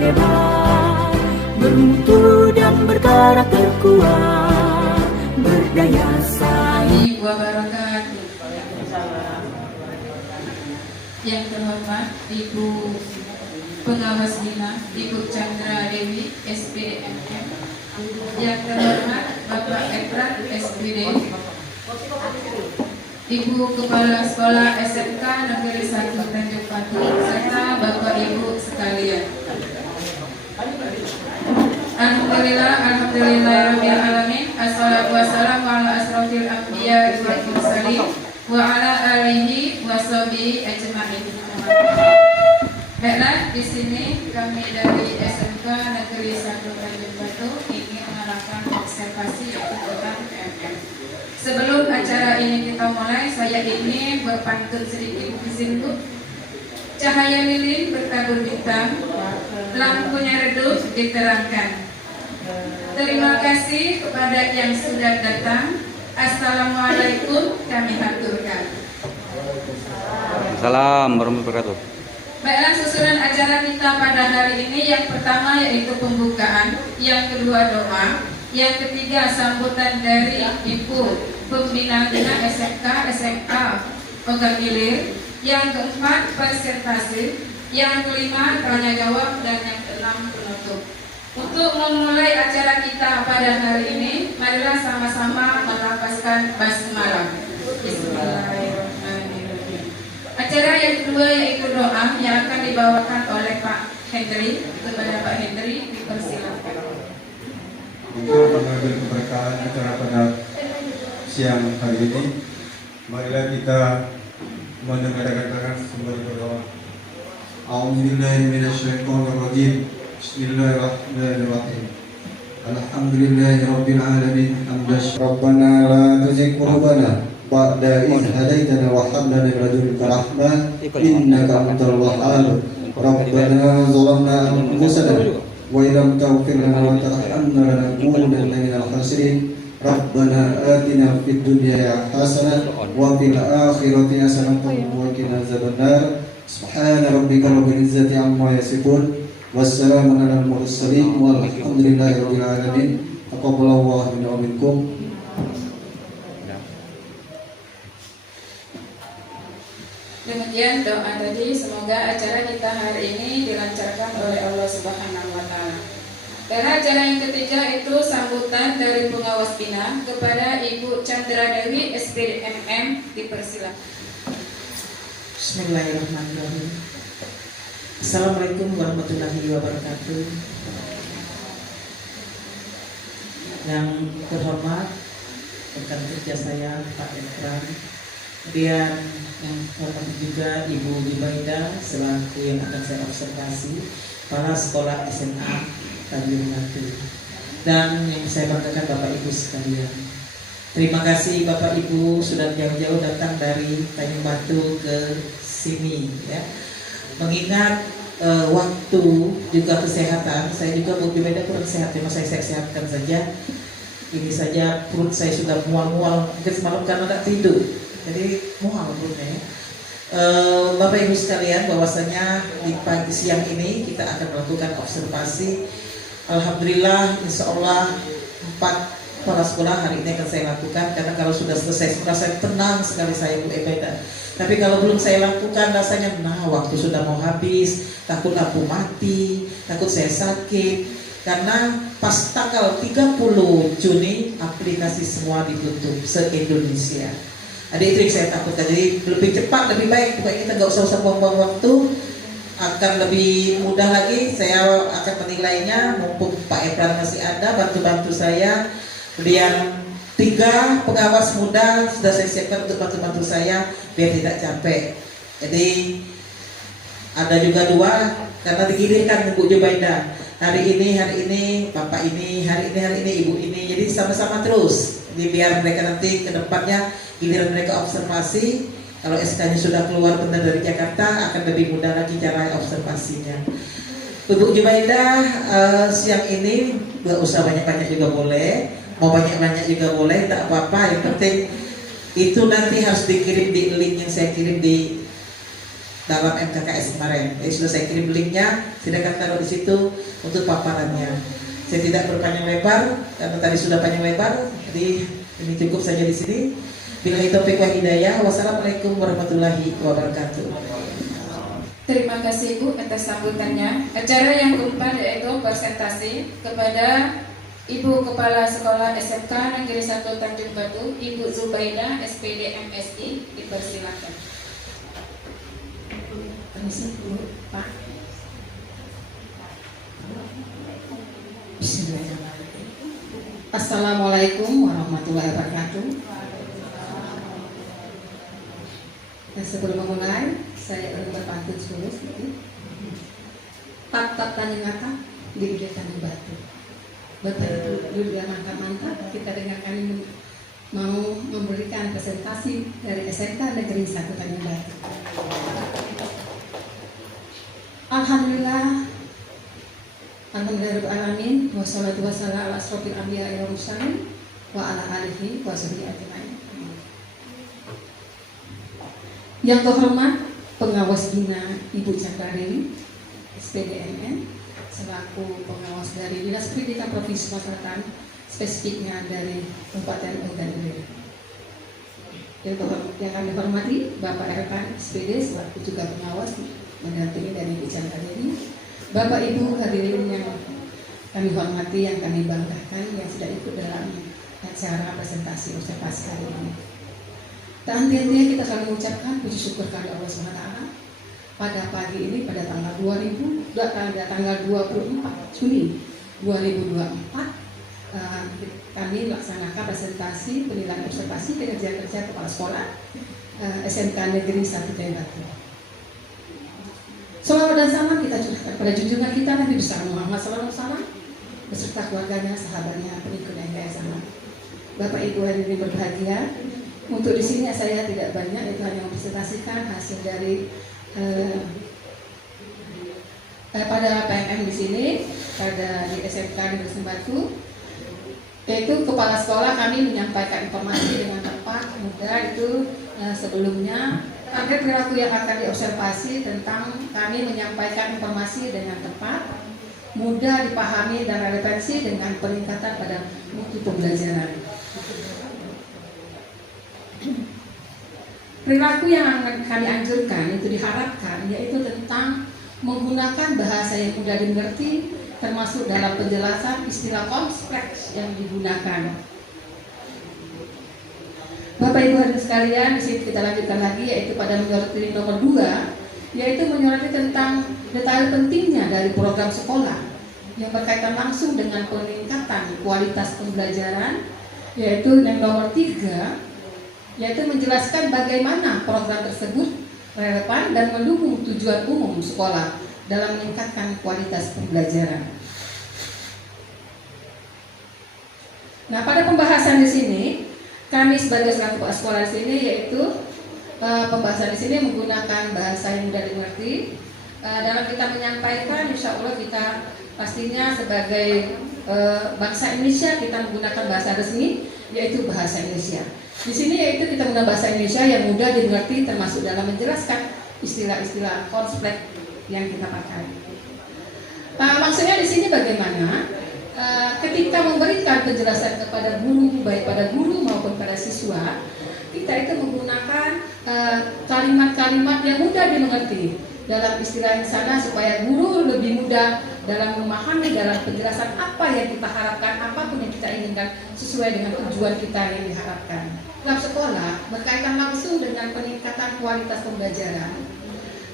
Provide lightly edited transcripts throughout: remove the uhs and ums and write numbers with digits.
hebat, bermutu dan berkarakter kuat, berdaya saing. Wabarakatuh. Yang terhormat Ibu Pengawas Bina, Ibu Chandra Dewi, SPMM. Yang terhormat Bapak Ekran, SPD. Ibu Kepala Sekolah SMK Negeri 1 Tanjung Pati, serta Bapak Ibu sekalian. Alhamdulillahirabbil alamin. Assalatu wassalamu ala asrofil anbiya wal mursalin wa ala alihi washabihi ajmain. Baiklah, di sini kami dari SMK Negeri 1 Tanjung Batu ingin mengadakan observasi tentang PMM. Sebelum acara ini kita mulai, saya ingin berpantun sedikit di sini. Cahaya lilin bertabur bintang, lampunya redup diterangkan. Terima kasih kepada yang sudah datang. Assalamualaikum kami haturkan. Salam warahmatullahi wabarakatuh. Baiklah, susunan acara kita pada hari ini yang pertama yaitu pembukaan, yang kedua doa, yang ketiga sambutan dari Ibu Pembina SMK SMA Ogan Ilir, yang keempat presentasi, yang kelima tanya jawab, dan yang keenam penutup. Untuk memulai acara kita pada hari ini, marilah sama-sama melafazkan basmalah. Bismillahirrahmanirrahim. Acara yang kedua yaitu doa yang akan dibawakan oleh Pak Hendri. Kepada Pak Hendri dipersilakan. Untuk mengambil keberkahan acara pada siang hari ini, marilah kita mendengarkan sembari berdoa. A'udzubillahi minasyaitonirrajim. Bismillahirrahmanirrahim. Alhamdulillahirabbil alamin. Rabbana la tuzigh qulubana ba'da idh hadaitana wa hab lana min ladunka rahmah innaka antal wahhab. Rabbana zalamna anfusana wa illam taghfir lana wa tarhamna lanakunanna minal khasirin. Rabbana atina fid dunya hasanah wa fil akhirati hasanah wa qina azabannar. Subhana rabbika rabbil izzati amma yasifun. Wassalamun alal mursalin walhamdulillahi rabbil alamin. Taqabbalallahu minna wa minkum. Demikian doa tadi, semoga acara kita hari ini dilancarkan oleh Allah Subhanahu wa taala. Dan acara yang ketiga itu sambutan dari pengawas bina kepada Ibu Chandra Dewi SPMM, dipersilakan. Bismillahirrahmanirrahim. Assalamualaikum warahmatullahi wabarakatuh. Yang terhormat rekan kerja saya Pak Ekran, kemudian yang terhormat juga Ibu Jubaida selaku yang akan saya observasi, para sekolah SMA Tanjung Batu, dan yang saya banggakan Bapak Ibu sekalian. Terima kasih Bapak Ibu sudah jauh-jauh datang dari Tanjung Batu ke sini ya. Mengingat waktu juga kesehatan, saya juga berbeda kurang sehat, cuma saya sehatkan saja. Ini saja perut saya sudah mual-mual, mungkin semalam karena tidak tidur, jadi mual perutnya. Bapak Ibu sekalian, bahwasanya di pagi siang ini kita akan melakukan observasi. Alhamdulillah, insya Allah 4 kepala sekolah hari ini akan saya lakukan, karena kalau sudah selesai saya tenang sekali saya Bu Ebeda. Tapi kalau belum saya lakukan rasanya waktu sudah mau habis, takut lampu mati, takut saya sakit, karena pas tanggal 30 Juni aplikasi semua ditutup se-Indonesia. Ada itu yang saya takutkan, jadi lebih cepat lebih baik, pokoknya kita nggak usah buang-buang waktu, akan lebih mudah lagi. Saya akan menilainya, mumpung Pak Efran masih ada, bantu-bantu saya. Kemudian 3 pengawas muda sudah saya siapkan untuk bantu-bantu saya biar tidak capek. Jadi ada juga 2 karena digilirkan Bu Jubaida. Hari ini Bapak ini, hari ini Ibu ini. Jadi sama-sama terus. Jadi biar mereka nanti ke depannya giliran mereka observasi, kalau SK-nya sudah keluar benar dari Jakarta akan lebih mudah lagi cara observasinya. Bu Jubaida siang ini gak usah banyak-banyak juga boleh, mau banyak-banyak juga boleh, tak apa-apa. Yang penting itu nanti harus dikirim di link yang saya kirim di dalam MKKS kemarin. Jadi sudah saya kirim linknya, silakan taruh di situ untuk paparannya. Saya tidak berpanjang lebar karena tadi sudah panjang lebar, jadi ini cukup saja di sini. Billahi taufiq wal hidayah. Wassalamualaikum warahmatullahi wabarakatuh. Terima kasih Ibu atas sambutannya. Acara yang keempat yaitu presentasi kepada Ibu Kepala Sekolah SMK Negeri 1 Tanjung Batu, Ibu Zubaidah, SPD MSI, dipersilakan. Permisi Bu, Pak. Bismillahirrahmanirrahim. Assalamualaikum warahmatullahi wabarakatuh. Dan sebelum memulai, saya ingin berpantun dulu sedikit. Tap-tap Tanjung Atas, di Tanjung Batu. Bapak Ibu dulu yang mantap-mantap, kita dengarkan mau memberikan presentasi dari SMK Negeri 1 Tanjung Batu. Alhamdulillah, alhamdulillahirobbilalamin, wassalatu wassalamu ala asrofil anbiya'i wal mursalin wa ala alihi wa sahbihi ajmain. Yang terhormat pengawas bina Ibu Chandra Dewi, SPDMN, selaku pengawas dari Dinas Pendidikan Provinsi Sumatera Selatan, spesifiknya dari Kabupaten Ogan Ilir. Yang kami hormati Bapak Erkan SPD selaku juga pengawas mendampingi dari Ibu Chandra Dewi, Bapak Ibu hadirin yang kami hormati, yang kami banggakan, yang sudah ikut dalam acara presentasi observasi kali ini. Tak henti-hentinya kita selalu mengucapkan puji syukur kepada Allah SWT. Pada pagi ini pada tanggal 24 Juni 2024 kami melaksanakan presentasi penilaian observasi kinerja kerja kepala sekolah SMK Negeri 1 Tanjung Batu. Salawat dan salam kita curahkan pada junjungan kita Nabi besar Muhammad SAW beserta keluarganya, sahabatnya, pengikutnya yang kaya sama. Bapak Ibu hadirin berbahagia, untuk di sini saya tidak banyak, itu hanya mempresentasikan hasil dari pada PMM di sini, pada di SMK Negeri Batu, yaitu kepala sekolah kami menyampaikan informasi dengan tepat, mudah. Itu sebelumnya target perilaku yang akan diobservasi tentang kami menyampaikan informasi dengan tepat, mudah dipahami dan relevansi dengan peningkatan pada mutu pembelajaran. Perilaku yang kami anjurkan itu diharapkan yaitu tentang menggunakan bahasa yang mudah dimengerti, termasuk dalam penjelasan istilah kompleks yang digunakan. Bapak Ibu hadirin sekalian, di sini kita lanjutkan lagi yaitu pada menyoroti nomor 2, yaitu menyoroti tentang detail pentingnya dari program sekolah yang berkaitan langsung dengan peningkatan kualitas pembelajaran, yaitu yang nomor 3, yaitu menjelaskan bagaimana program tersebut relevan dan mendukung tujuan umum sekolah dalam meningkatkan kualitas pembelajaran. Nah, pada pembahasan di sini, kami sebagai selaku kepala sekolah di sini yaitu pembahasan di sini menggunakan bahasa yang mudah dimengerti. Dalam kita menyampaikan, insya Allah kita pastinya sebagai bangsa Indonesia kita menggunakan bahasa resmi yaitu bahasa Indonesia. Di sini yaitu kita menggunakan bahasa Indonesia yang mudah dimengerti, termasuk dalam menjelaskan istilah-istilah kompleks yang kita pakai. Maksudnya di sini bagaimana ketika memberikan penjelasan kepada guru, baik pada guru maupun pada siswa, kita itu menggunakan kalimat-kalimat yang mudah dimengerti dalam istilah yang sana supaya guru lebih mudah dalam memahami dalam penjelasan apa yang kita harapkan, apapun yang kita inginkan sesuai dengan tujuan kita yang diharapkan. Dalam sekolah berkaitan langsung dengan peningkatan kualitas pembelajaran.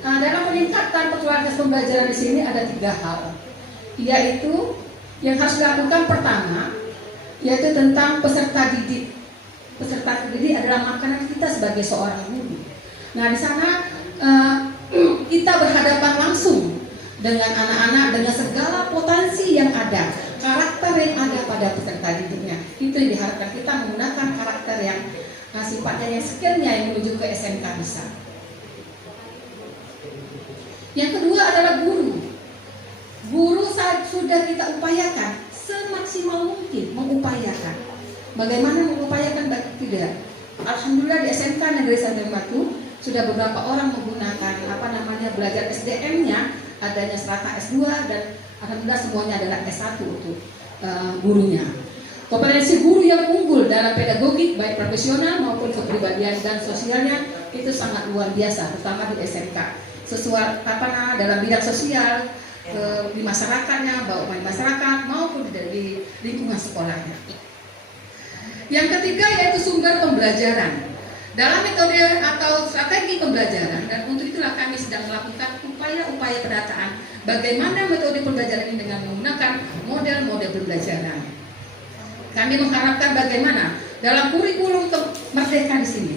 Dalam peningkatan kualitas pembelajaran di sini ada 3 hal, yaitu yang harus dilakukan pertama, yaitu tentang peserta didik. Peserta didik adalah makanan kita sebagai seorang guru. Nah, di sana kita berhadapan langsung dengan anak-anak dengan segala potensi yang ada, karakter yang ada pada peserta didiknya. Itu yang diharapkan kita menggunakan karakter yang sifatnya yang skillnya yang menuju ke SMK bisa. Yang kedua adalah guru. Guru sudah kita upayakan semaksimal mungkin mengupayakan. Bagaimana mengupayakan tidak? Alhamdulillah di SMK Negeri 1 Batu sudah beberapa orang menggunakan belajar SDM-nya, adanya serata S2 dan alhamdulillah semuanya adalah S1 untuk gurunya. Kompetensi guru yang unggul dalam pedagogik baik profesional maupun kepribadian dan sosialnya itu sangat luar biasa, terutama di SMK. Sesuai dalam bidang sosial di masyarakatnya, baik masyarakat maupun di lingkungan sekolahnya. Yang ketiga yaitu sumber pembelajaran. Dalam metode atau strategi pembelajaran, dan untuk itulah kami sedang melakukan upaya-upaya pendataan bagaimana metode pembelajaran ini dengan menggunakan model-model pembelajaran. Kami mengharapkan bagaimana dalam kurikulum merdeka di sini.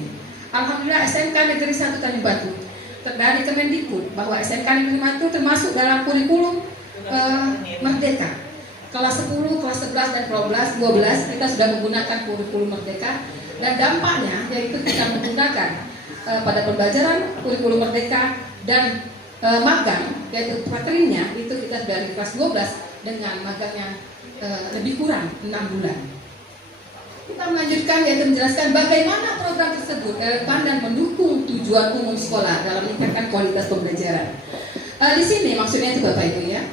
Alhamdulillah SMK Negeri 1 Tanjung Batu dari Kemendikbud bahwa SMK Negeri 1 termasuk dalam kurikulum merdeka. Kelas 10, kelas 11 dan 12 kita sudah menggunakan kurikulum merdeka. Dan dampaknya yaitu kita menggunakan pada pembelajaran kurikulum merdeka dan magang, yaitu prakteknya itu kita dari kelas 12 dengan magangnya lebih kurang 6 bulan. Kita melanjutkan yaitu menjelaskan bagaimana program tersebut relevan dan mendukung tujuan umum sekolah dalam meningkatkan kualitas pembelajaran. Di sini maksudnya itu Bapak Ibu ya,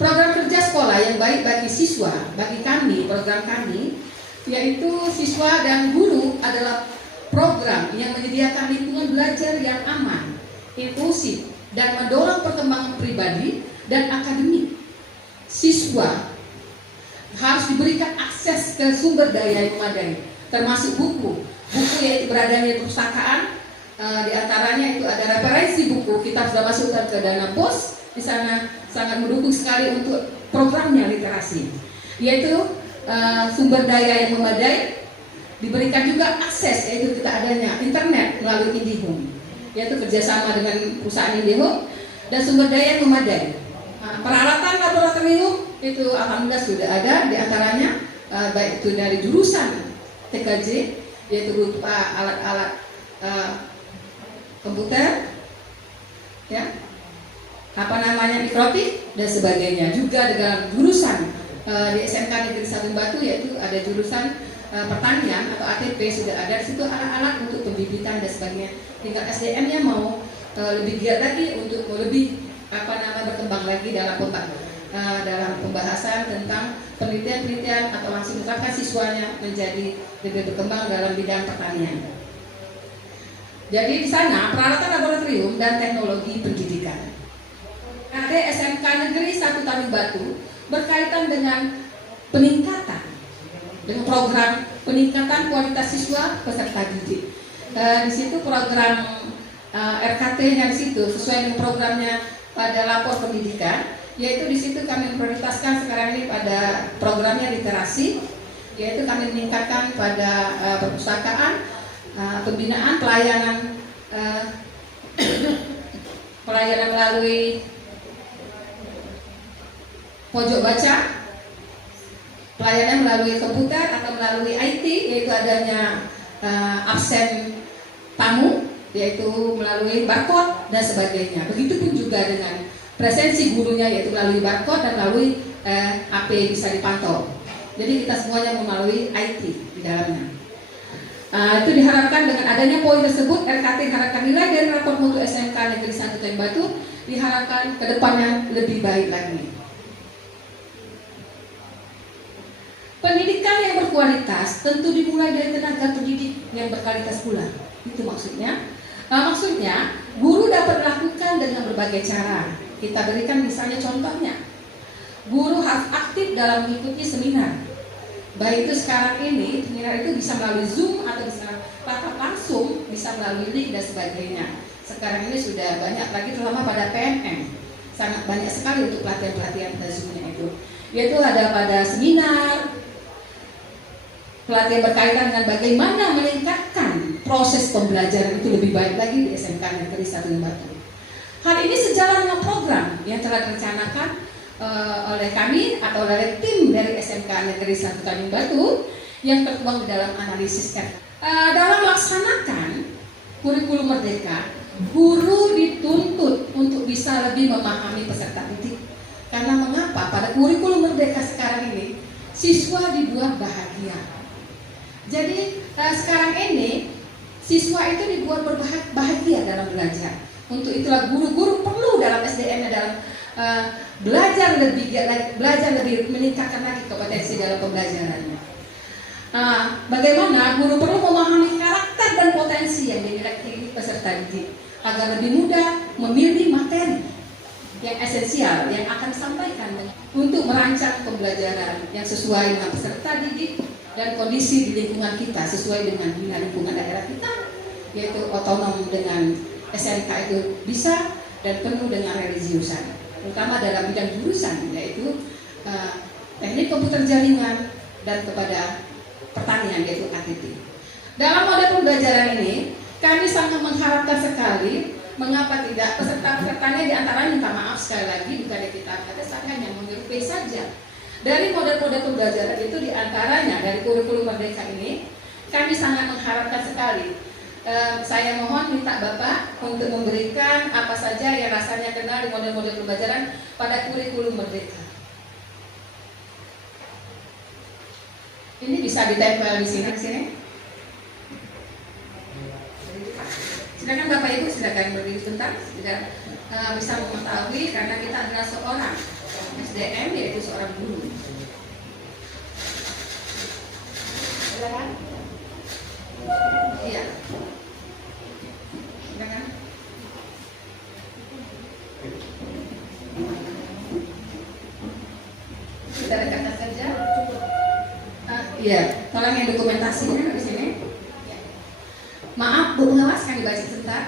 program kerja sekolah yang baik bagi siswa, bagi kami, program kami yaitu siswa dan guru adalah program yang menyediakan lingkungan belajar yang aman, inklusif, dan mendorong perkembangan pribadi dan akademik. Siswa harus diberikan akses ke sumber daya yang memadai, termasuk buku yaitu beradanya di perpustakaan. Di antaranya itu ada referensi buku, kita sudah masukkan ke dana pos, di sana sangat mendukung sekali untuk programnya literasi, yaitu sumber daya yang memadai, diberikan juga akses yaitu kita adanya internet melalui IndiHome, yaitu kerjasama dengan perusahaan IndiHome, dan sumber daya yang memadai. Peralatan laboratorium itu alhamdulillah sudah ada, di antaranya baik itu dari jurusan TKJ yaitu berupa alat-alat komputer, ya, mikrotik dan sebagainya. Juga dalam jurusan di SMK Negeri 1 Batu yaitu ada jurusan pertanian atau ATP sudah ada di situ alat-alat untuk pembibitan dan sebagainya. Tingkat SDM-nya mau lebih giat lagi untuk lebih berkembang lagi dalam pembahasan tentang penelitian-penelitian atau langsung menerapkan siswanya menjadi lebih berkembang dalam bidang pertanian. Jadi di sana peralatan laboratorium dan teknologi pendidikan. SMK Negeri 1 Tanjung Batu berkaitan dengan peningkatan dengan program peningkatan kualitas siswa peserta didik. Di situ program RKT-nya di situ sesuai dengan programnya pada lapor pendidikan, yaitu di situ kami memprioritaskan sekarang ini pada programnya literasi, yaitu kami meningkatkan pada perpustakaan, pembinaan pelayanan melalui pojok baca, pelayanan melalui komputer atau melalui IT, yaitu adanya absen tamu, yaitu melalui barcode dan sebagainya. Begitupun juga dengan presensi gurunya, yaitu melalui barcode dan melalui AP bisa dipantau. Jadi kita semuanya melalui IT di dalamnya. Itu diharapkan dengan adanya poin tersebut, RKT diharapkan nilai dari rapor mutu SMK Negeri 1 Tanjung Batu diharapkan ke depannya lebih baik lagi. Pendidikan yang berkualitas tentu dimulai dari tenaga pendidik yang berkualitas pula. Itu maksudnya. Maksudnya guru dapat melakukan dengan berbagai cara. Kita berikan misalnya contohnya, guru harus aktif dalam mengikuti seminar. Baik itu sekarang ini seminar itu bisa melalui Zoom atau bisa tatap langsung, bisa melalui link dan sebagainya. Sekarang ini sudah banyak lagi, terutama pada PNM, sangat banyak sekali untuk pelatihan-pelatihan pada Zoom-nya itu. Yaitu ada pada seminar, pelatihan berkaitan dengan bagaimana meningkatkan proses pembelajaran itu lebih baik lagi di SMK Negeri 1 Tanjung Batu. Hal ini sejalan dengan program yang telah direncanakan oleh kami atau oleh tim dari SMK Negeri 1 Tanjung Batu yang tertuang di dalam analisis dalam melaksanakan kurikulum merdeka, guru dituntut untuk bisa lebih memahami peserta didik. Karena mengapa pada kurikulum merdeka sekarang ini siswa dibuat bahagia. Jadi sekarang ini Siswa itu dibuat bahagia dalam belajar. Untuk itulah guru-guru perlu dalam SDM-nya dalam belajar lebih meningkatkan lagi kompetensi dalam pembelajarannya. Bagaimana guru perlu memahami karakter dan potensi yang dimiliki peserta didik agar lebih mudah memilih materi yang esensial yang akan disampaikan untuk merancang pembelajaran yang sesuai dengan peserta didik dan kondisi di lingkungan kita, sesuai dengan lingkungan daerah kita, yaitu otonom dengan SMK itu bisa dan penuh dengan religiusan, terutama dalam bidang jurusan yaitu teknik komputer jaringan dan kepada pertanian yaitu ATT. Dalam model pembelajaran ini kami sangat mengharapkan sekali, mengapa tidak peserta-pesertanya diantaranya minta maaf sekali lagi bukannya kita hanya menyerupai saja. Dari model-model pembelajaran itu diantaranya dari kurikulum Merdeka ini kami sangat mengharapkan sekali. Saya mohon minta Bapak untuk memberikan apa saja yang rasanya kenal di model-model pembelajaran pada kurikulum Merdeka. Ini bisa ditempel di sini. Silakan Bapak Ibu, silakan berdiri sebentar, sudah bisa mengetahui karena kita adalah seorang SDM yaitu seorang guru. Silakan. Iya. Silakan. Kita dekatkan saja. Iya, tolong yang dokumentasinya di sini. Maaf, Bu Pengawas, kami baca sebentar.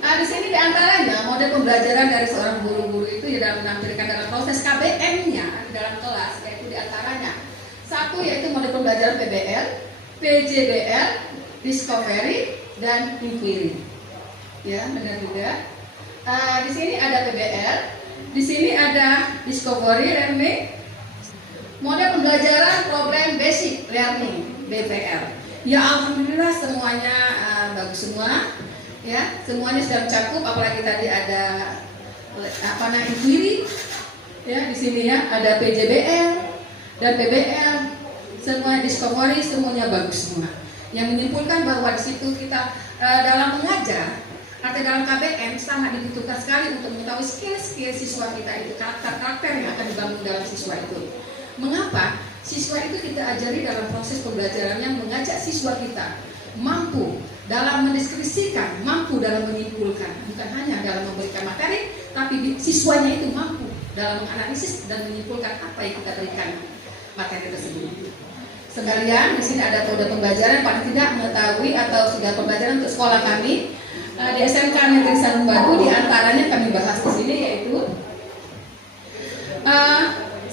Di sini diantaranya model pembelajaran dari seorang guru-guru itu ya dalam menampilkan dalam proses KBM-nya dalam kelas, yaitu diantaranya satu yaitu model pembelajaran PBL, PJBL, Discovery dan Inquiry. Ya, benar juga. Di sini ada PBL, di sini ada Discovery Learning, model pembelajaran Problem Basic Learning (BPL). Ya alhamdulillah semuanya bagus semua, ya semuanya sudah mencakup. Apalagi tadi ada inquiry, ya di sini ya ada PJBL dan PBL, semua discovery semuanya bagus semua. Yang menyimpulkan bahwa di situ kita dalam mengajar atau dalam KBM sangat dibutuhkan sekali untuk mengetahui skill-skill siswa kita itu, karakter yang akan dibangun dalam siswa itu. Mengapa? Siswa itu kita ajari dalam proses pembelajaran yang mengajak siswa kita mampu dalam mendeskripsikan, mampu dalam menyimpulkan, bukan hanya dalam memberikan materi, tapi siswanya itu mampu dalam menganalisis dan menyimpulkan apa yang kita berikan materi tersebut. Sekalian di sini ada kode pembelajaran paling tidak mengetahui atau sudah pembelajaran untuk sekolah kami di SMK Negeri Sandung Batu, diantaranya kami bahas di sini yaitu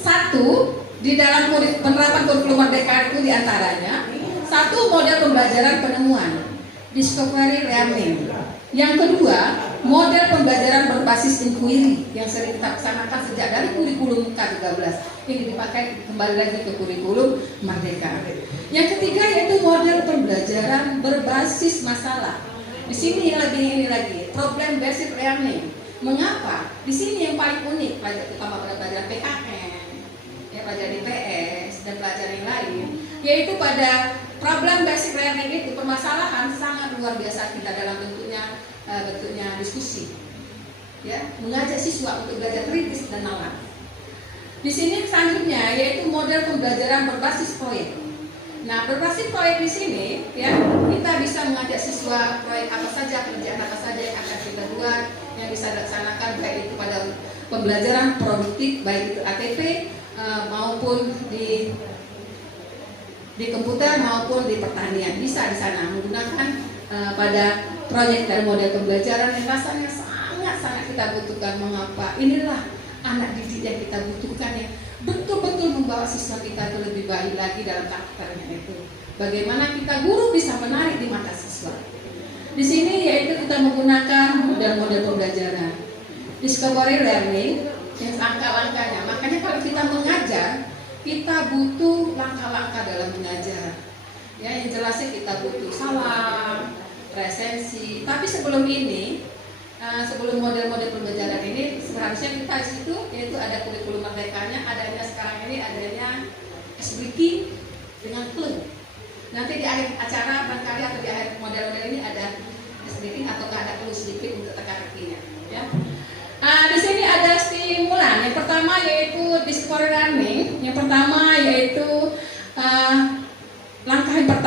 satu. Di dalam penerapan kurikulum Merdeka itu diantaranya satu model pembelajaran penemuan Discovery Learning. Yang kedua model pembelajaran berbasis inquiry yang sering kita laksanakan sejak dari kurikulum K13 ini dipakai kembali lagi ke kurikulum Merdeka. Yang ketiga yaitu model pembelajaran berbasis masalah. Di sini ini lagi problem basic learning. Mengapa? Di sini yang paling unik utama pada pelajaran PKN, pelajaran IPS dan pelajaran yang lain, yaitu pada problem basic learning itu permasalahan sangat luar biasa kita dalam bentuknya diskusi, ya mengajak siswa untuk belajar kritis dan nalar. Di sini selanjutnya yaitu model pembelajaran berbasis proyek. Nah, berbasis proyek di sini ya kita bisa mengajak siswa proyek apa saja, kerjaan apa saja yang akan kita buat yang bisa dilaksanakan baik itu pada pembelajaran produktif baik itu ATP maupun di komputer maupun di pertanian, bisa di sana menggunakan pada proyek dan model pembelajaran yang rasanya sangat kita butuhkan. Mengapa? Inilah anak didik yang kita butuhkan yang betul-betul membawa siswa kita itu lebih baik lagi dalam karakternya itu. Bagaimana kita guru bisa menarik di mata siswa. Di sini yaitu kita menggunakan model-model pembelajaran Discovery Learning yang langkah-langkahnya. Makanya kalau kita mengajar, kita butuh langkah-langkah dalam mengajar. Ya, yang jelasnya kita butuh salam, presensi. Tapi sebelum ini, sebelum model-model pembelajaran ini, seharusnya kita di situ yaitu ada kurikulum merdekanya, adanya sekarang ini adanya SBK dengan clue. Nanti di akhir acara barangkali atau di akhir model-model ini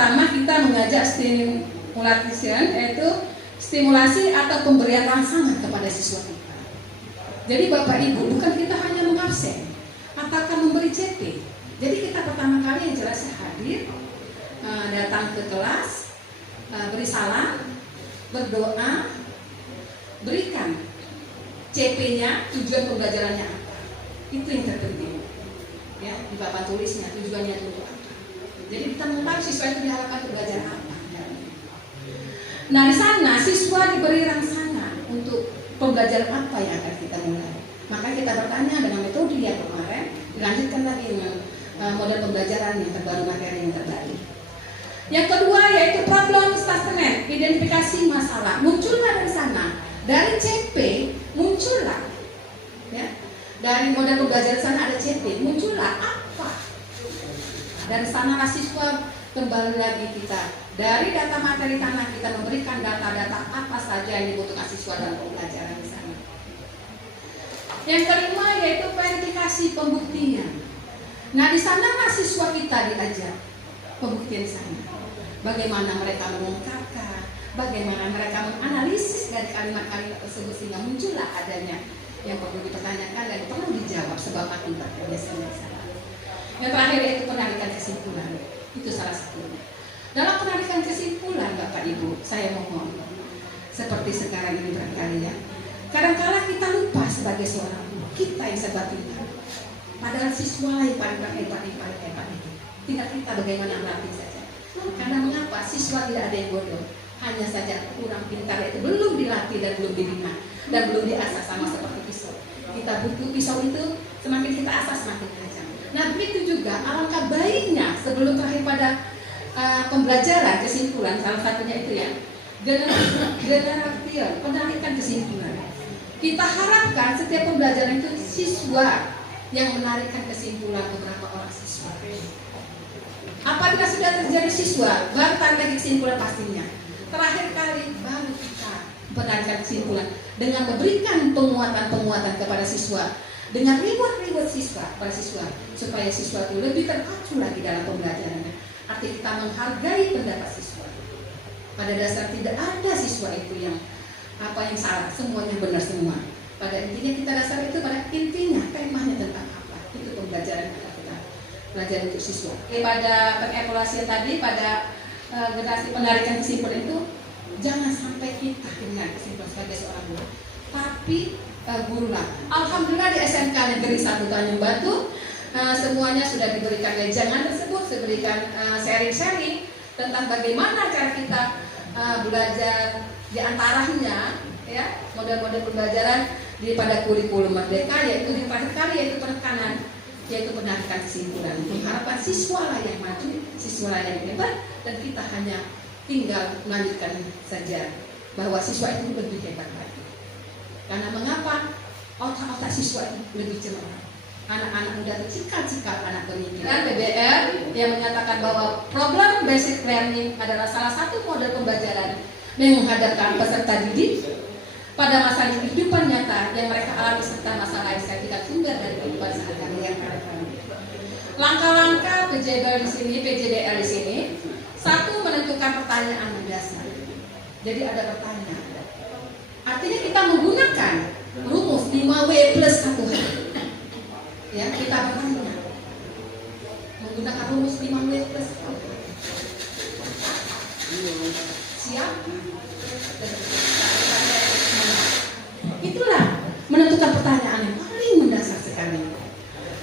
pertama kita mengajak stimulation, yaitu stimulasi atau pemberian rangsangan kepada siswa kita. Jadi Bapak Ibu, bukan kita hanya mengabsen ataukah memberi CP. Jadi kita pertama kali yang jelas hadir, datang ke kelas, beri salam, berdoa, berikan CP-nya, tujuan pembelajarannya apa. Itu yang terpenting. Ya, di papan tulisnya tujuannya untuk apa. Jadi kita mengetahui siswa itu diharapkan belajar apa. Nah, di sana siswa diberi rangsangan untuk pembelajaran apa yang akan kita mulai. Maka kita bertanya dengan metode yang kemarin, dilanjutkan lagi dengan model pembelajaran yang terbaru, materi yang terbaru. Yang kedua yaitu problem statement, identifikasi masalah. Muncullah dari sana, dari CP muncullah, ya, dari model pembelajaran sana ada CP, muncullah apa? Dari sana siswa kembali lagi kita dari data materi tanah kita memberikan data-data apa saja yang dibutuhkan siswa dalam pembelajaran di sana. Yang kelima yaitu verifikasi pembuktian. Nah, di sana siswa kita diajar pembuktian di sana. Bagaimana mereka mengungkapkan, bagaimana mereka menganalisis dari kalimat-kalimat tersebut sehingga muncullah adanya yang perlu dipertanyakan dan perlu dijawab sebab akibat biasanya di sana. Yang terakhir yaitu penarikan kesimpulan. Itu salah satunya. Dalam penarikan kesimpulan Bapak Ibu, saya mohon seperti sekarang ini barangkali ya. Kadang-kala kita lupa sebagai seorang guru, kita yang serba pintar. Padahal siswa yang paling hebat itu. Tidak kita bagaimana melatih saja. Karena mengapa siswa tidak ada yang bodoh, hanya saja kurang pintar, itu belum dilatih dan belum dibina dan belum diasah, sama seperti pisau. Kita butuh pisau itu semakin kita asah semakin tajam. Nah, begitu juga alangkah baiknya sebelum terakhir pada pembelajaran kesimpulan, salah satunya itu ya generation, penarikan kesimpulan. Kita harapkan setiap pembelajaran itu siswa yang menarikan kesimpulan beberapa orang siswa. Apabila sudah terjadi siswa baru tarik kesimpulan pastinya. Terakhir kali baru kita menarikan kesimpulan dengan memberikan penguatan kepada siswa, dengan reward siswa pada siswa supaya siswa itu lebih terpacu lagi dalam pembelajarannya. Arti kita menghargai pendapat siswa. Pada dasar tidak ada siswa itu yang salah, semuanya benar semua. Pada intinya kita dasar itu pada intinya temanya tentang apa. Itu pembelajaran yang akan kita pelajari untuk siswa. Pada pengevaluasian tadi, pada generasi penarikan kesimpulan itu jangan sampai kita dengan kesimpulan sebagai seorang guru, tapi guru lah. Alhamdulillah di SMK Negeri 1 Tanjung Batu semuanya sudah diberikan wejangan tersebut, diberikan sharing-sharing tentang bagaimana cara kita belajar, di antaranya ya model-model pembelajaran pada kurikulum Merdeka, yaitu yang terakhir kali yaitu penekanan, yaitu penarikan kesimpulan. Mengharapkan siswa lah yang maju, siswa lah yang hebat, dan kita hanya tinggal melanjutkan saja bahwa siswa itu lebih hebat lagi. Karena mengapa? Otak-otak siswa itu lebih cemerlang. Anak-anak muda cikal-cikal anak pemikiran. PBL yang menyatakan bahwa problem basic learning adalah salah satu model pembelajaran yang menghadapkan peserta didik pada masa kehidupan nyata yang mereka alami serta masalah yang saya sumber dari kehidupan sehari-hari yang mereka. Langkah-langkah PJBL di sini, satu, menentukan pertanyaan mendasar. Jadi ada pertanyaan. Artinya kita menggunakan rumus 5W plus 1H. Ya, kita bertanya menggunakan rumus 5W plus 1H. Siap? Itulah menentukan pertanyaan yang paling mendasar sekali.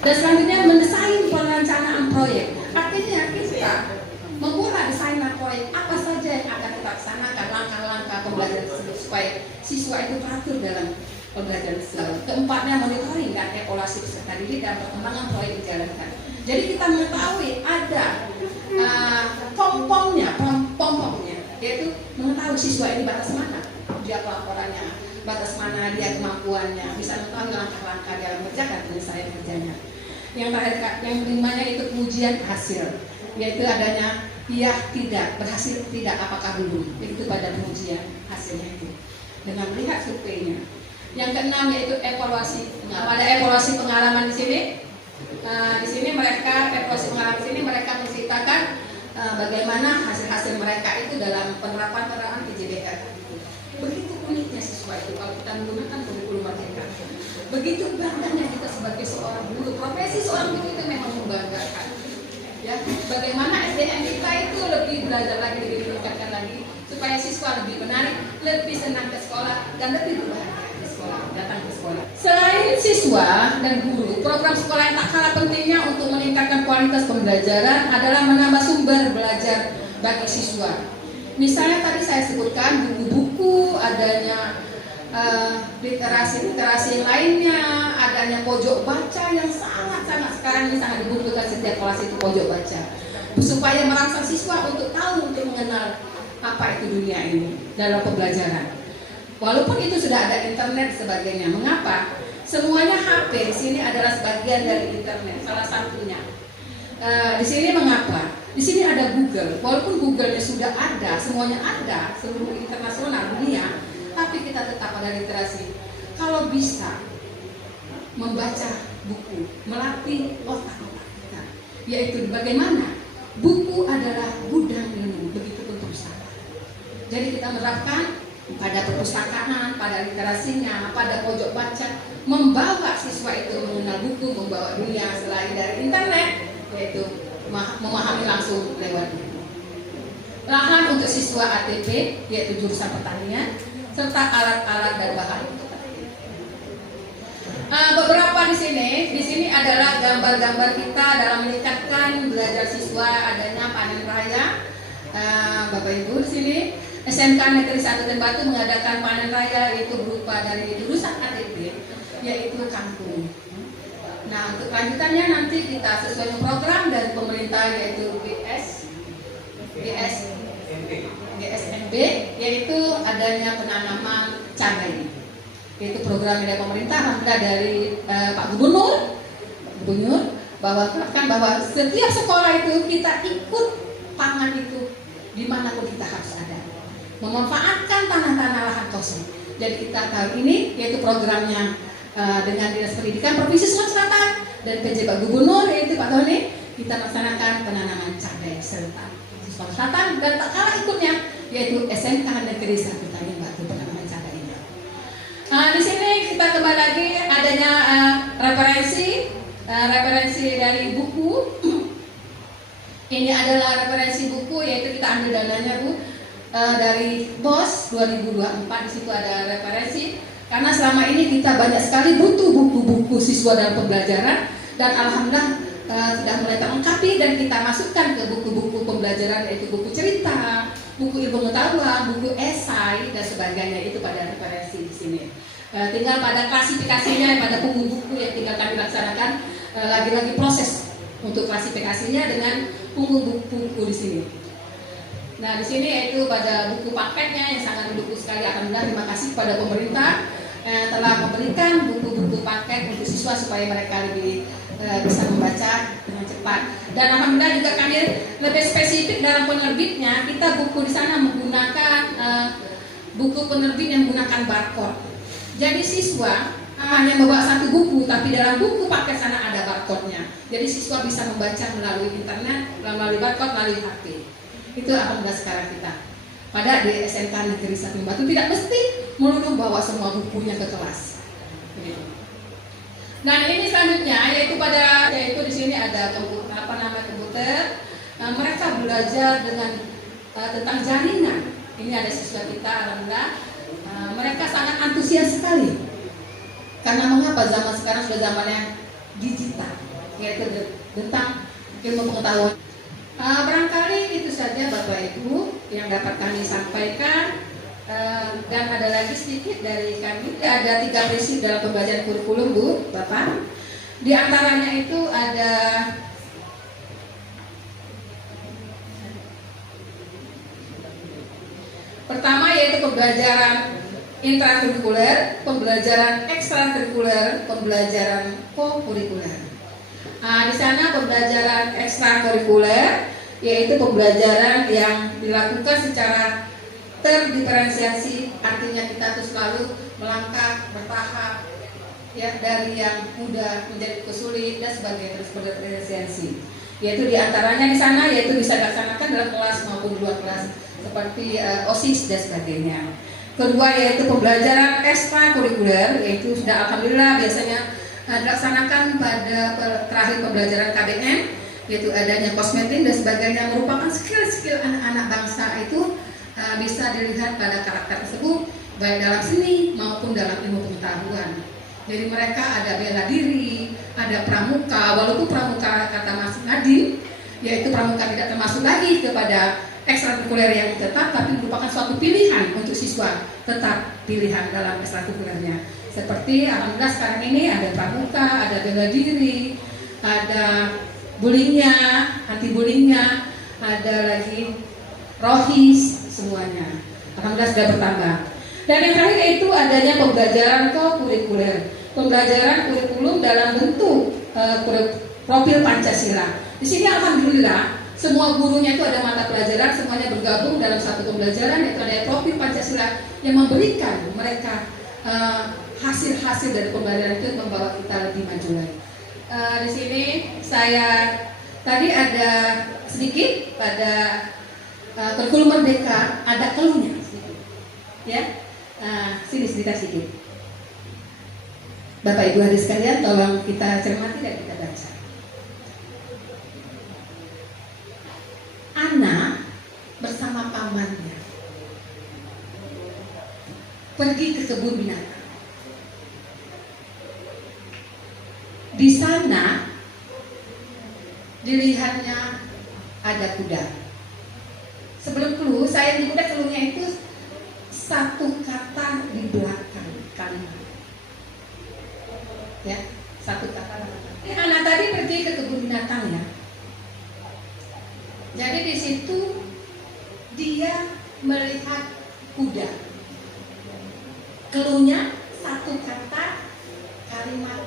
Dan selanjutnya mendesain perencanaan proyek. Artinya kita memulai desain proyek apa saja yang akan kita laksanakan, langkah-langkah pembelajaran tersebut supaya siswa itu teratur dalam pembelajaran tersebut. Keempatnya monitoring dan evaluasi peserta didik dan perkembangan proyek dijalankan. Jadi kita mengetahui ada pompongnya, yaitu mengetahui siswa ini batas mana dia pelaporannya, batas mana dia kemampuannya, bisa mengetahui langkah-langkah dalam mengerjakan penyelesaian kerjanya. Yang terakhir, yang kelimanya itu ujian hasil, yaitu adanya iya tidak, berhasil tidak, apakah belum, itu pada pengujian hasilnya itu dengan melihat surveinya. Yang keenam yaitu evaluasi. Nah, pada evaluasi pengalaman di sini, mereka evaluasi pengalaman di sini mereka menceritakan bagaimana hasil-hasil mereka itu dalam penerapan PJDR. Begitu uniknya siswa itu kalau kita menggunakan kurikulum Merdeka. Begitu bangganya kita sebagai seorang guru. Profesi seorang guru itu memang membanggakan. Ya, bagaimana SDM kita itu lebih belajar lagi, lebih meningkatkan lagi supaya siswa lebih menarik, lebih senang ke sekolah dan lebih berbahagia ke sekolah, datang ke sekolah. Selain siswa dan guru, program sekolah yang tak kalah pentingnya untuk meningkatkan kualitas pembelajaran adalah menambah sumber belajar bagi siswa. Misalnya tadi saya sebutkan buku-buku, adanya literasi yang lainnya, adanya pojok baca yang sangat-sangat sekarang ini sangat dibutuhkan setiap kelas itu pojok baca, supaya merangsang siswa untuk tahu, untuk mengenal apa itu dunia ini dalam pembelajaran. Walaupun itu sudah ada internet sebagainya, mengapa? Semuanya HP di sini adalah sebagian dari internet, salah satunya. Di sini mengapa? Di sini ada Google. Walaupun Google-nya sudah ada, semuanya ada, seluruh internasional dunia, tapi kita tetap pada literasi. Kalau bisa membaca buku, melatih otak-otak kita, yaitu bagaimana buku adalah gudang ilmu, begitu pun pustaka. Jadi kita menerapkan pada perpustakaan, pada literasinya, pada pojok baca, membawa siswa itu mengenal buku, membawa dunia selain dari internet, yaitu memahami langsung lewat buku. Lahan untuk siswa ATP, yaitu jurusan pertanian, serta alat-alat dan bahan untuk pertanian. Beberapa di sini adalah gambar-gambar kita dalam meningkatkan belajar siswa, adanya panen raya. Bapak Ibu di sini SMK Negeri 1 dan Batu mengadakan panen raya, itu berupa dari jurusan ATP, yaitu kangkung. Nah, untuk lanjutannya nanti kita sesuai dengan program dari pemerintah, yaitu GSMB, yaitu adanya penanaman cabai. Itu program dari pemerintah, alhamdulillah dari Pak Gubernur, bahwa setiap sekolah itu kita ikut pangan itu dimanapun kita harus ada, memanfaatkan tanah-tanah lahan kosong. Jadi kita tahun ini yaitu programnya dengan Dinas Pendidikan Provinsi Sulawesi Selatan dan PJ Pak Gubernur, yaitu Pak Tony, kita laksanakan penanaman cabai serta Sulawesi Selatan, dan tak kalah ikutnya yaitu SMK Negeri 1 Tanjung Batu penanaman cabai ini. Di sini kita kembali lagi adanya referensi dari buku. Ini adalah referensi buku, yaitu kita ambil dananya Bu dari BOS 2024. Di situ ada referensi. Karena selama ini kita banyak sekali butuh buku-buku siswa dalam pembelajaran, dan alhamdulillah sudah mulai terlengkapi dan kita masukkan ke buku-buku pembelajaran, yaitu buku cerita, buku ilmu pengetahuan, buku esai dan sebagainya, itu pada referensi di sini. Tinggal pada klasifikasinya, pada buku-buku yang tinggal kami laksanakan lagi-lagi proses untuk klasifikasinya dengan buku-buku di sini. Nah, di sini yaitu pada buku paketnya yang sangat mendukung sekali. Alhamdulillah, terima kasih kepada pemerintah telah memberikan buku-buku paket untuk siswa supaya mereka lebih bisa membaca dengan cepat. Dan alhamdulillah juga kami lebih spesifik dalam penerbitnya. Kita buku di sana menggunakan buku penerbit yang menggunakan barcode. Jadi siswa hanya membawa satu buku, tapi dalam buku paket sana ada barcode-nya. Jadi siswa bisa membaca melalui internet, melalui barcode, melalui HP. Itu alhamdulillah sekarang kita. Pada di SMK Negeri 1 Batu tidak mesti melulu bawa semua bukunya ke kelas. Begitu. Dan ini selanjutnya yaitu di sini ada komputer. Mereka belajar dengan tentang jaringan. Ini ada siswa kita, alhamdulillah. Mereka sangat antusias sekali. Karena mengapa zaman sekarang sudah zamannya digital, yaitu tentang ilmu pengetahuan. Barangkali itu saja Bapak Ibu yang dapat kami sampaikan, dan ada lagi sedikit dari kami. Ada 3 prinsip dalam pembelajaran kurikulum Bu, Bapak. Di antaranya itu ada pertama yaitu pembelajaran intrakurikuler, pembelajaran ekstrakurikuler, pembelajaran kokurikuler. Di sana pembelajaran ekstrakurikuler yaitu pembelajaran yang dilakukan secara terdiferensiasi, artinya kita terus selalu melangkah bertahap ya, dari yang mudah menjadi ke sulit dan sebagainya, terus berdiferensiasi. yaitu diantaranya di sana yaitu bisa dilaksanakan dalam kelas maupun di luar kelas seperti OSIS dan sebagainya. Kedua yaitu pembelajaran ekstrakurikuler, yaitu sudah alhamdulillah biasanya dilaksanakan pada terakhir pembelajaran KBM, yaitu adanya kosmetik dan sebagainya, merupakan skill-skill anak-anak bangsa itu bisa dilihat pada karakter tersebut baik dalam seni maupun dalam ilmu pengetahuan. Jadi mereka ada bela diri, ada pramuka, walaupun pramuka kata Mas Nadine, yaitu pramuka tidak termasuk lagi kepada ekstrakurikuler yang tetap, tapi merupakan suatu pilihan untuk siswa tetap pilihan dalam ekstrakurikulernya. Seperti alhamdulillah sekarang ini ada pramuka, ada bela diri, ada bullyingnya, anti bullyingnya, ada lagi rohis, semuanya. Alhamdulillah sudah bertambah. Dan yang terakhir itu adanya pembelajaran kokurikuler, pembelajaran kurikulum dalam bentuk profil Pancasila. Di sini alhamdulillah semua gurunya itu ada mata pelajaran, semuanya bergabung dalam satu pembelajaran, yaitu ada profil Pancasila yang memberikan mereka hasil-hasil dari pembelajaran itu membawa kita lebih maju lagi. Di sini saya tadi ada sedikit pada kurikulum merdeka, ada keluhnya sedikit, ya. Sini cerita sedikit. Bapak Ibu hadirin sekalian, tolong kita cermati dan kita baca. Ana bersama pamannya pergi ke kebun binatang. Di sana dilihatnya ada kuda. Sebelum keluh, saya di kuda keluhnya itu satu kata di belakang kalimat. Ya, satu kata. Anak tadi pergi ke kebun binatang ya. Jadi di situ dia melihat kuda. Keluhnya satu kata kalimat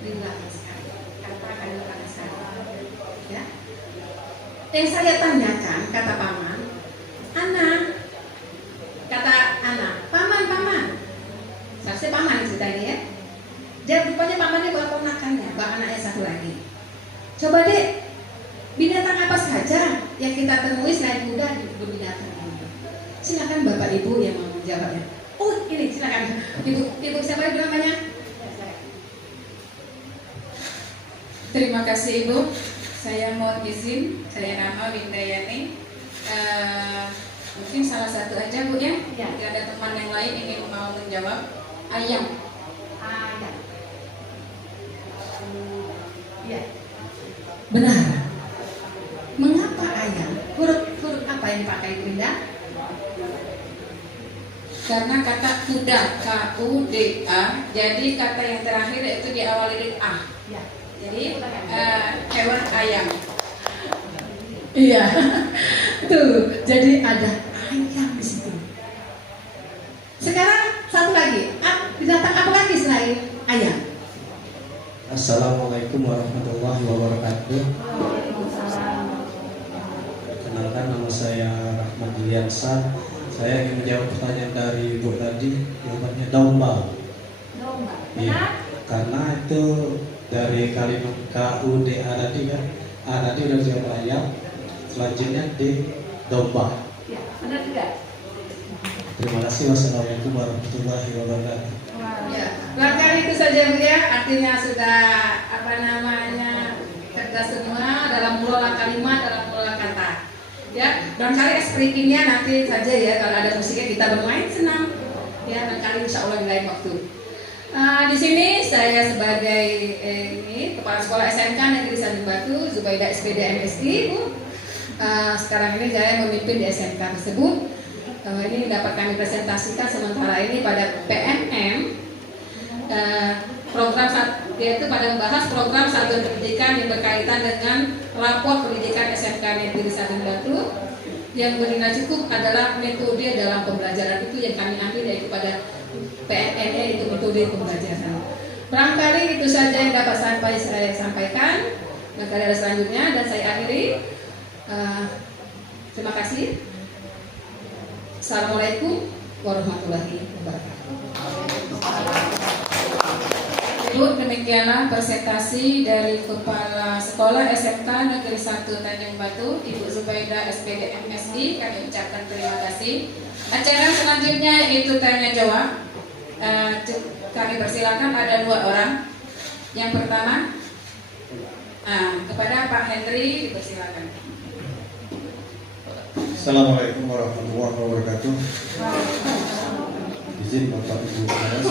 di belakang sekali. Kata kalimat belakang sekali. Ya. Yang saya tanyakan kata paman, anak, kata anak, paman. Seharusnya paman ceritanya ya. Dia rupanya pamannya bawa ponakannya, bawa anaknya satu lagi. Coba deh, binatang apa saja yang kita temui selain kuda di kebun binatang ini? Silakan Bapak Ibu yang mau menjawabnya. Oh ini silakan Ibu siapa Ibu namanya? Terima kasih Ibu. Saya mohon izin, saya nama Windayani. Mungkin salah satu aja Bu ya. Tidak ada teman yang lain ingin mau menjawab. Ayam. Iya. Benar. Mengapa ayam? Huruf apa yang dipakai Bunda? Karena kata kuda, K-U-D-A, jadi kata yang terakhir itu diawali dengan A. Ya. Jadi hewan ayam. Iya. Tuh, jadi ada ayam di situ. Sekarang satu lagi, binatang apa lagi selain ayam? Assalamualaikum warahmatullahi wabarakatuh. Kenalkan, nama saya Rahmat Iliansa. Saya ingin menjawab pertanyaan dari Ibu tadi. Jawabannya domba. Domba. Iya, karena itu dari kalimat KUDA tadi kan. A tadi udah dijawab ayam. Selanjutnya di domba. Ya, benar juga. Terima kasih. Wassalamualaikum warahmatullahi wabarakatuh. Ya, barangkali itu saja Bu ya. Artinya sudah cerdas semua dalam mengelola kalimat, dalam mengelola kata. Ya, barangkali speakingnya nanti saja ya, kalau ada musiknya kita bermain senang. Ya, barangkali insya Allah di lain waktu. Di sini saya sebagai kepala sekolah SMK Negeri Sandung Batu, Zubaidah SPD MSI Bu. Sekarang ini saya memimpin di SMK tersebut. Ini dapat kami presentasikan sementara ini pada PNM. Program yaitu pada membahas program satuan pendidikan yang berkaitan dengan rapor pendidikan SMK Negeri Sandung Batu. Yang benar cukup adalah metode dalam pembelajaran itu yang kami ambil yaitu pada PNN itu metode pembelajaran. Barangkali itu saja yang dapat saya sampaikan. Barangkali ada selanjutnya dan saya akhiri. Terima kasih. Assalamualaikum warahmatullahi wabarakatuh. Ibu, demikianlah presentasi dari Kepala Sekolah SMK Negeri 1 Tanjung Batu, Ibu Zubaidah SPD MSI. Kami ucapkan terima kasih. Acara selanjutnya itu tanya jawab. Kami persilakan, ada 2 orang. Yang pertama, kepada Pak Henry dipersilakan. Assalamualaikum warahmatullahi wabarakatuh. Izin Bapak Ibu Aras,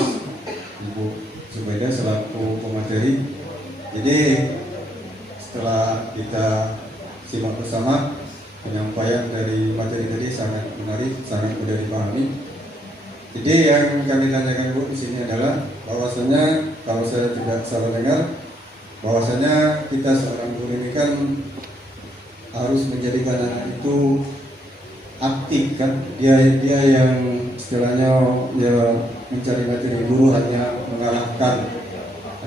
Ibu Zubaidah selaku pemateri. Jadi setelah kita simak bersama, penyampaian dari materi tadi sangat menarik, sangat mudah dipahami. Jadi yang kami tanyakan Bu di sini adalah bahwasanya kalau saya tidak salah dengar, bahwasanya kita seorang guru ini kan harus menjadikan anak itu aktif kan, dia yang istilahnya ya mencari materi, guru hanya mengarahkan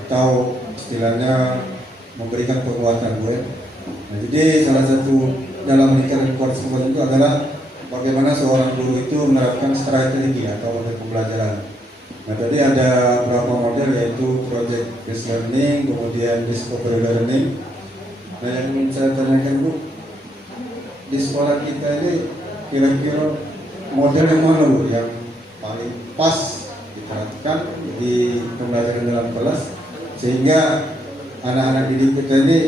atau istilahnya memberikan penguatan Bu ya. Nah, jadi salah satu dalam meningkatkan kualitas itu adalah bagaimana seorang guru itu menerapkan strategi atau model pembelajaran. Nah, tadi ada beberapa model, yaitu project based learning, kemudian discovery learning. Nah, yang ingin saya tanyakan Bu, di sekolah kita ini kira-kira model yang mana Bu yang paling pas diterapkan di pembelajaran dalam kelas sehingga anak-anak didik kita ini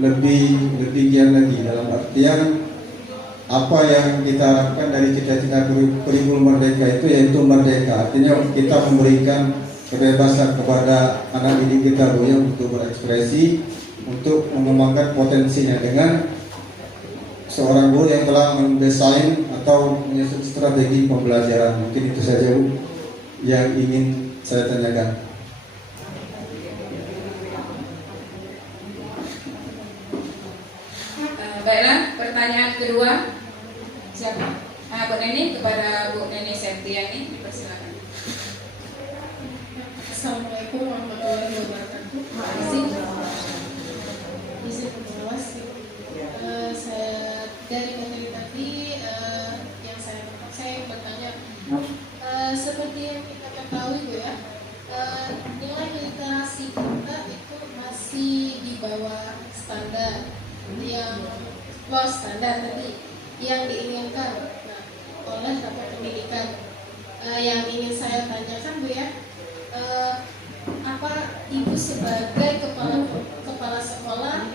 lebih giat lagi, dalam artian apa yang kita harapkan dari cita-cita kurikulum merdeka itu, yaitu merdeka, artinya kita memberikan kebebasan kepada anak didik kita Bu ya, untuk berekspresi, untuk mengembangkan potensinya dengan seorang guru yang telah mendesain atau menyusun strategi pembelajaran. Mungkin itu saja Bu yang ingin saya tanyakan. Baiklah, pertanyaan kedua siapa? Bu Neni, kepada Bu Neni Septiani dipersilakan. Assalamualaikum warahmatullahi wabarakatuh. Izin pengawas. Dari materi tadi yang saya bertanya, seperti yang kita ketahui Bu ya, nilai literasi kita itu masih di bawah standar yang standar tadi yang diinginkan oleh Bapak Pendidikan. Yang ingin saya tanyakan Bu ya, apa Ibu sebagai kepala sekolah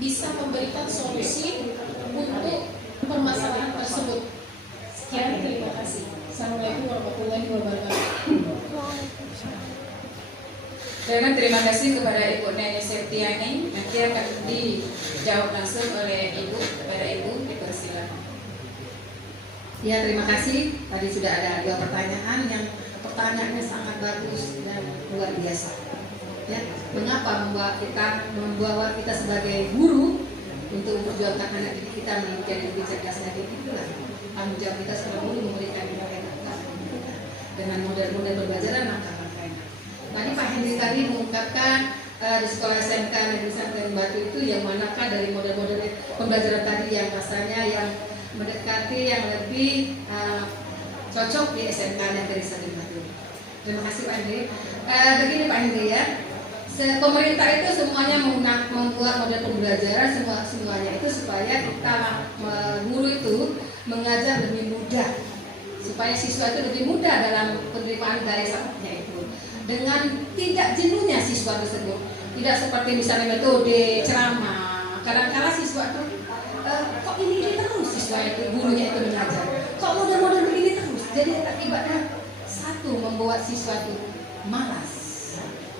bisa memberikan solusi untuk permasalahan tersebut? Sekian, terima kasih. Assalamualaikum warahmatullahi wabarakatuh. Terima kasih kepada Ibu Neni Septiani. Nanti akan dijawab langsung oleh Ibu. Kepada Ibu dipersilakan. Ya, terima kasih. Tadi sudah ada 2 pertanyaan yang pertanyaannya sangat bagus dan luar biasa. Ya, mengapa membawa kita sebagai guru untuk memperjuangkan anak didik kita menjadi lebih cerdas lagi? Itulah tanggung jawab kita sebagai guru, memberikan langkah dengan model-model pembelajaran langkah-langkahnya. Tadi Pak Henry tadi mengungkapkan di sekolah SMK Negeri 1 Tanjung Batu itu yang manakah dari model-model pembelajaran tadi yang rasanya yang mendekati, yang lebih cocok di SMK Negeri 1 Tanjung Batu. Terima kasih Pak Henry. Begini Pak Henry ya, pemerintah itu semuanya membuat model pembelajaran semuanya itu supaya kita guru itu mengajar lebih mudah, supaya siswa itu lebih mudah dalam penerimaan dari sampelnya itu, dengan tidak jenuhnya siswa tersebut. Tidak seperti misalnya metode ceramah, kadang-kadang siswa itu kok ini terus siswa itu, gurunya itu mengajar kok model-model begini terus, jadi akibatnya satu, membuat siswa itu malas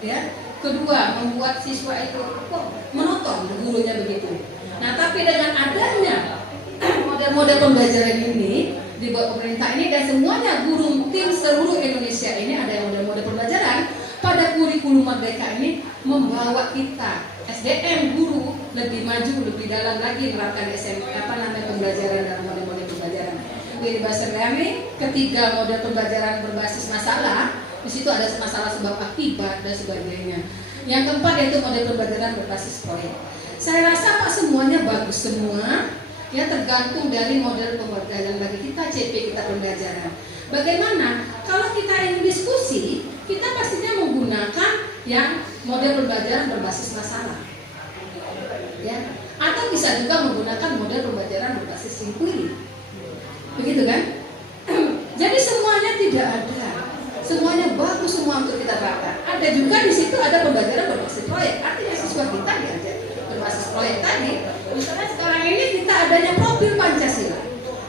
ya, kedua membuat siswa itu kok monoton gurunya begitu. Nah, tapi dengan adanya model-model pembelajaran ini dibuat pemerintah ini dan semuanya guru tim seluruh Indonesia ini ada yang model-model pembelajaran pada kurikulum merdeka ini, membawa kita SDM guru lebih maju, lebih dalam lagi menerapkan pembelajaran dalam model-model pembelajaran. Di bahasa kami, ketiga model pembelajaran berbasis masalah, di situ ada masalah sebab akibat dan sebagainya. Yang keempat yaitu model pembelajaran berbasis proyek. Saya rasa Pak semuanya bagus semua, ya tergantung dari model pembelajaran bagi kita, CP kita pembelajaran. Bagaimana kalau kita ingin diskusi, kita pastinya menggunakan yang model pembelajaran berbasis masalah, ya, atau bisa juga menggunakan model pembelajaran berbasis inquiry, begitu kan? Jadi semuanya tidak ada, semuanya bagus semua untuk kita terapkan. Ada juga di situ ada pembelajaran berbasis proyek, artinya siswa kita diajar berbasis proyek tadi. Misalnya sekarang ini kita adanya profil Pancasila.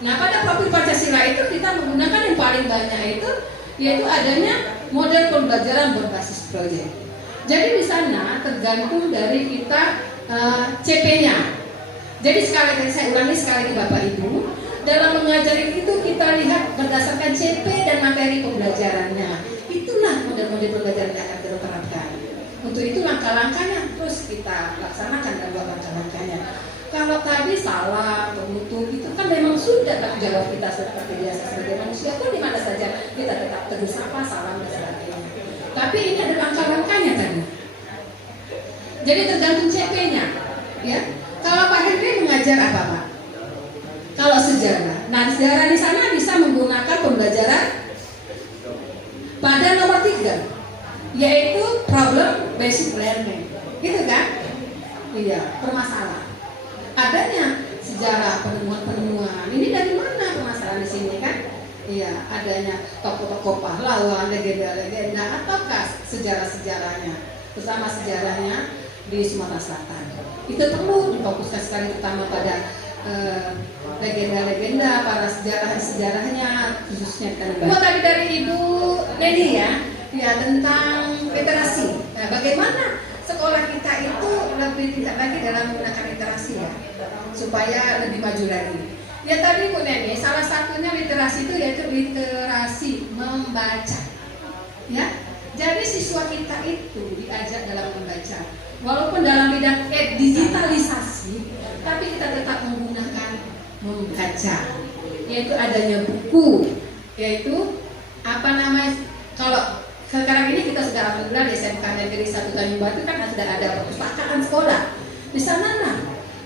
Nah, pada profil Pancasila itu kita menggunakan yang paling banyak itu yaitu adanya model pembelajaran berbasis proyek. Jadi di sana tergantung dari kita CP-nya. Jadi sekali lagi saya ulangi sekali lagi Bapak Ibu, dalam mengajari itu kita lihat berdasarkan CP dan materi pembelajarannya. Itulah model-model pembelajaran yang akan kita terapkan. Untuk itu langkah-langkahnya terus kita laksanakan dan buat langkah-langkahnya. Kalau tadi salah, bermutu itu kan memang sudah tanggung jawab kita seperti biasa sebagai manusia pun di mana saja kita tetap tegur sapa, salam dan sebagainya. Tapi ini ada langkah-langkahnya tadi. Jadi tergantung CP-nya, ya. Kalau Pak Henry mengajar apa Pak? Kalau sejarah, nah sejarah di sana bisa menggunakan pembelajaran pada nomor 3, yaitu problem based learning, gitu kan? Iya, permasalahan. Adanya sejarah penemuan-penemuan. Ini dari mana permasalahan di sini kan? Iya, adanya tokoh-tokoh pahlawan, legenda-legenda, ataukah sejarah-sejarahnya, terutama sejarahnya di Sumatera Selatan. Itu perlu difokuskan sekali terutama pada legenda-legenda, para sejarah-sejarahnya khususnya kan. Tadi dari Ibu Neni ya tentang literasi. Nah, bagaimana sekolah kita itu lebih tidak lagi dalam menggunakan literasi ya, supaya lebih maju lagi. Ya tadi Bu Neni, salah satunya literasi itu yaitu literasi membaca. Ya, jadi siswa kita itu diajak dalam membaca. Walaupun dalam bidang digitalisasi, tapi kita tetap menggunakan membaca, yaitu adanya buku, yaitu apa namanya? Kalau sekarang ini kita sudah alhamdulillah di SMK Negeri 1 Tanjung Batu kan sudah ada perpustakaan sekolah. Di sana lah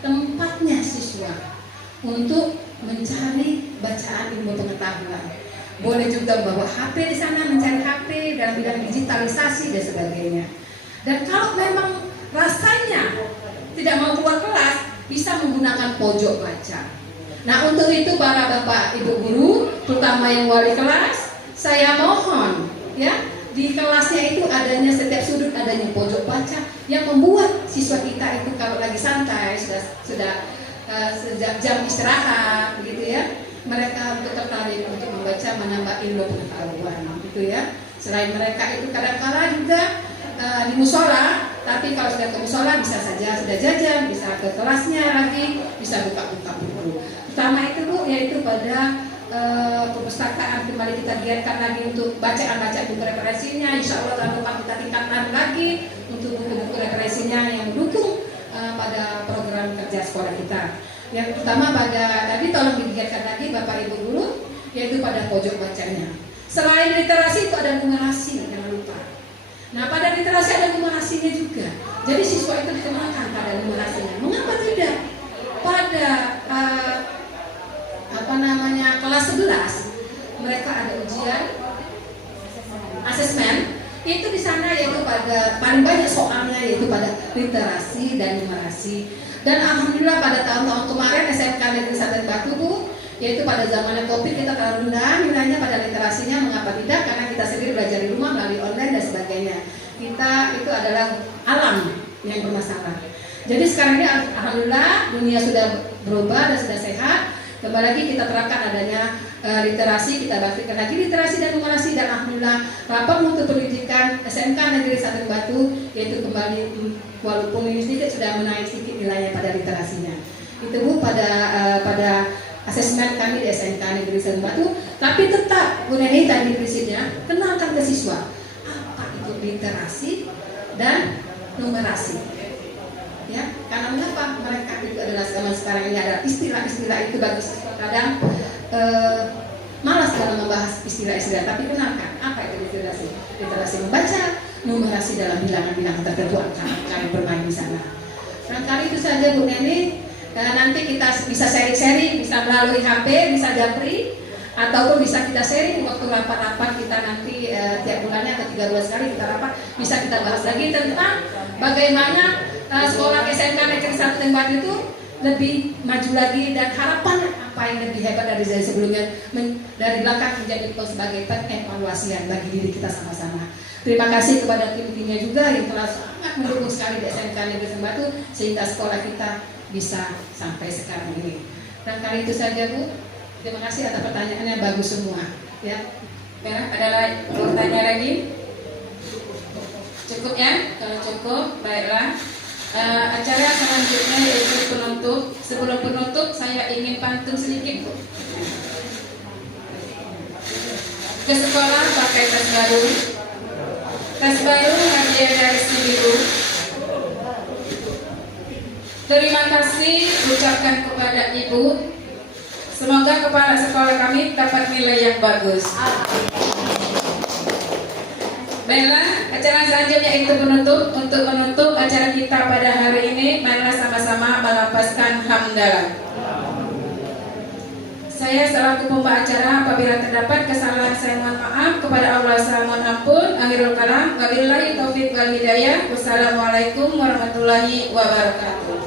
tempatnya siswa untuk mencari bacaan ilmu pengetahuan. Boleh juga bawa HP di sana mencari HP dalam bidang digitalisasi dan sebagainya. Dan kalau memang rasanya tidak mau keluar kelas, bisa menggunakan pojok baca. Nah, untuk itu para Bapak Ibu guru, terutama yang wali kelas, saya mohon ya, di kelasnya itu adanya setiap sudut adanya pojok baca yang membuat siswa kita itu kalau lagi santai sudah jam istirahat begitu ya, mereka untuk tertarik untuk membaca, menambah ilmu pengetahuan gitu ya. Selain mereka itu kadang-kala juga di musola, tapi kalau sudah ke musola bisa saja sudah jajan, bisa ke kelasnya lagi, bisa buka-buka buku. Pertama itu Bu, yaitu pada perpustakaan kembali kita giatkan lagi untuk bacaan-bacaan buku referensinya. Insya Allah tahun depan kita tingkatkan lagi untuk buku-buku referensinya yang mendukung pada program kerja sekolah kita. Yang pertama pada tadi tolong digiatkan lagi Bapak Ibu guru, yaitu pada pojok bacanya. Selain literasi itu ada numerasi, jangan lupa. Nah, pada literasi ada numerasinya juga. Jadi siswa itu dikenalkan pada numerasinya. Mengapa tidak? Pada kelas 11 mereka ada ujian asesmen. Itu di sana yaitu pada paling banyak soalnya yaitu pada literasi dan numerasi. Dan alhamdulillah pada tahun-tahun kemarin SMK Negeri 1 Batu Bu, yaitu pada zamannya Covid kita terlalu rendah nilainya pada literasinya. Mengapa tidak? Karena kita sendiri belajar di rumah melalui online dan sebagainya. Kita itu adalah alam yang bermasalah. Jadi sekarang ini alhamdulillah dunia sudah berubah dan sudah sehat. Kembali lagi kita terapkan adanya literasi, kita bangkitkan lagi literasi dan numerasi. Dan alhamdulillah rapat mutu pendidikan SMK Negeri 1 Batu yaitu kembali walaupun ini sedikit sudah menaik sedikit nilainya pada literasinya. Itu Bu pada asesmen kami di SMK Negeri 1 Batu. Tapi tetap Bu Neni tadi prinsipnya kenalkan ke siswa apa itu literasi dan numerasi. Ya, karena mengapa mereka itu adalah zaman sekarang ini ada istilah-istilah itu bagi siswa kadang malas dalam membahas istilah-istilah, tapi kenalkan apa itu literasi. Literasi membaca, numerasi dalam bilangan-bilangan tertentu kalian bermain di sana. Barangkali itu saja Bu Neni. Nanti kita bisa sharing-sharing, bisa melalui HP, bisa japri, ataupun bisa kita sharing waktu rapat-rapat kita nanti tiap bulannya atau 3 bulan sekali kita rapat, bisa kita bahas lagi tentang bagaimana sekolah SMK Negeri 1 Tembak itu lebih maju lagi dan harapan apa yang lebih hebat dari sebelumnya, dari belakang menjadi sebagai pengevaluasian bagi diri kita sama-sama. Terima kasih kepada tim-timnya juga yang telah sangat mendukung sekali di SMK Negeri Sembatu sehingga sekolah kita bisa sampai sekarang ini. Dan kali itu saja Bu. Terima kasih atas pertanyaannya, bagus semua. Ya. Ada pertanyaan lagi? Cukup ya? Kalau cukup, baiklah. Acara selanjutnya yaitu penutup. Sebelum penutup, saya ingin pantun sedikit, Bu. Ke sekolah pakai tas baru. Tas baru hadiah dari si biru. Terima kasih ucapkan kepada Ibu. Semoga kepala sekolah kami dapat nilai yang bagus. Baiklah, acara selanjutnya itu penutup. Untuk menutup acara kita pada hari ini, marilah sama-sama melapaskan hamdalah. Saya selaku pembawa acara, apabila terdapat kesalahan saya mohon maaf, kepada Allah saya mohon ampun. Akhirul kalam, wabillahi taufiq wal hidayah. Wassalamualaikum warahmatullahi wabarakatuh.